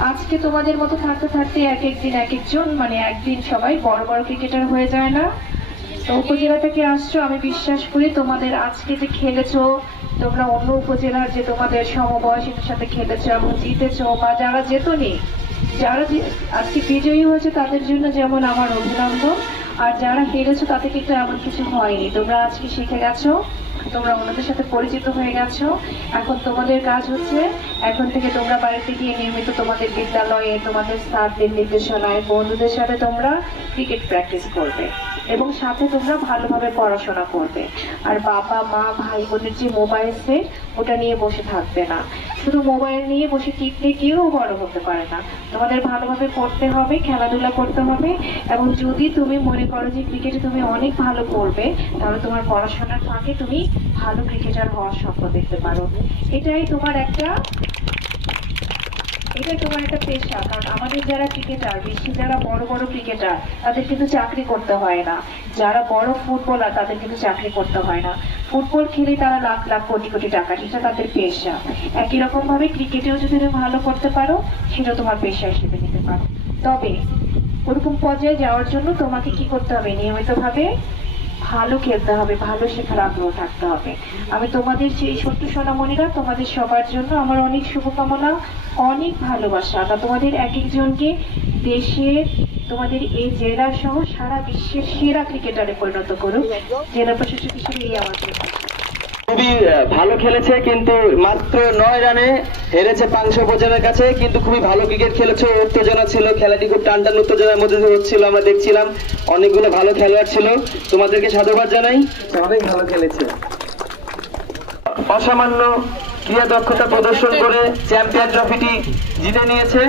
আজকে তোমাদের মতো থাকতে থাকতে এক একদিন এক একজন মানে একদিন সবাই বড় বড় ক্রিকেটার হয়ে যায় না। তো উপজেলা থেকে আসছো, আমি বিশ্বাস করি তোমাদের আজকে যে খেলেছো, তোমরা অন্য উপজেলার যে তোমাদের সমবয়সীদের সাথে খেলেছো এবং জিতেছো বা যারা জেতনি যারা আজকে বিজয়ী হয়েছে তাদের জন্য যেমন আমার অভিনন্দন, আর যারা হেরেছো তাতে কিন্তু এমন কিছু হয়নি। তোমরা আজকে শিখে গেছো। তোমরা অন্যদের সাথে পরিচিত হয়ে গেছো। এখন তোমাদের কাজ হচ্ছে, এখন থেকে তোমরা বাড়িতে গিয়ে নিয়মিত তোমাদের বিদ্যালয়ে, তোমাদের স্যারদের নির্দেশনায়, বন্ধুদের সাথে তোমরা ক্রিকেট প্র্যাকটিস করবে এবং সাথে তোমরা ভালোভাবে পড়াশোনা করবে। আর বাবা, মা, ভাই বোনের যে মোবাইল সেট ওটা নিয়ে বসে থাকবে না। শুধু মোবাইল নিয়ে বসে টিপলে কেউ বড় হতে পারে না। তোমাদের ভালোভাবে পড়তে হবে, খেলাধুলা করতে হবে এবং যদি তুমি মনে করো যে ক্রিকেটে তুমি অনেক ভালো করবে, তাহলে তোমার পড়াশোনার ফাঁকে তুমি ভালো ক্রিকেটার হওয়ার স্বপ্ন দেখতে পারো। এটাই তোমার একটা এটা তোমার একটা পেশা, কারণ আমাদের যারা ক্রিকেটার, বেশি যারা বড় বড় ক্রিকেটার, তাদের কিন্তু চাকরি করতে হয় না। যারা বড় ফুটবলার, তাদের কিন্তু চাকরি করতে হয় না। ফুটবল খেলে তারা লাখ লাখ কোটি কোটি টাকা, সেটা তাদের পেশা। একই রকম ভাবে ক্রিকেটেও যদি তুমি ভালো করতে পারো সেটা তোমার পেশা হিসেবে নিতে পারো। তবে ওরকম পর্যায়ে যাওয়ার জন্য তোমাকে কি করতে হবে? নিয়মিতভাবে ভালো খেলতে হবে, ভালো শেখার আগ্রহ থাকতে হবে। আমি তোমাদের সেই ছোট্ট সোনামণিরা, তোমাদের সবার জন্য আমার অনেক শুভকামনা, অনেক ভালোবাসা। আর তোমাদের এক একজনকে দেশের, তোমাদের এই জেলা সহ সারা বিশ্বের সেরা ক্রিকেটারে পরিণত করুক। জেলা প্রশাসক হিসেবে এই আমার। খুবই ভালো খেলেছে, কিন্তু মাত্র নয় রানে হেরেছে পাংশ উপজেলার কাছে, কিন্তু খুবই ভালো ক্রিকেট খেলেছে। উত্তেজনা ছিল, খেলাটি খুব টান টান উত্তেজনার মধ্যে হচ্ছিল, আমরা দেখছিলাম। অনেকগুলো ভালো খেলোয়াড় ছিল। তোমাদেরকে সাধুবাদ জানাই। অনেক ভালো খেলেছে। অসামান্য ক্রিয়া দক্ষতা প্রদর্শন করে চ্যাম্পিয়ন ট্রফিটি জিতে নিয়েছে।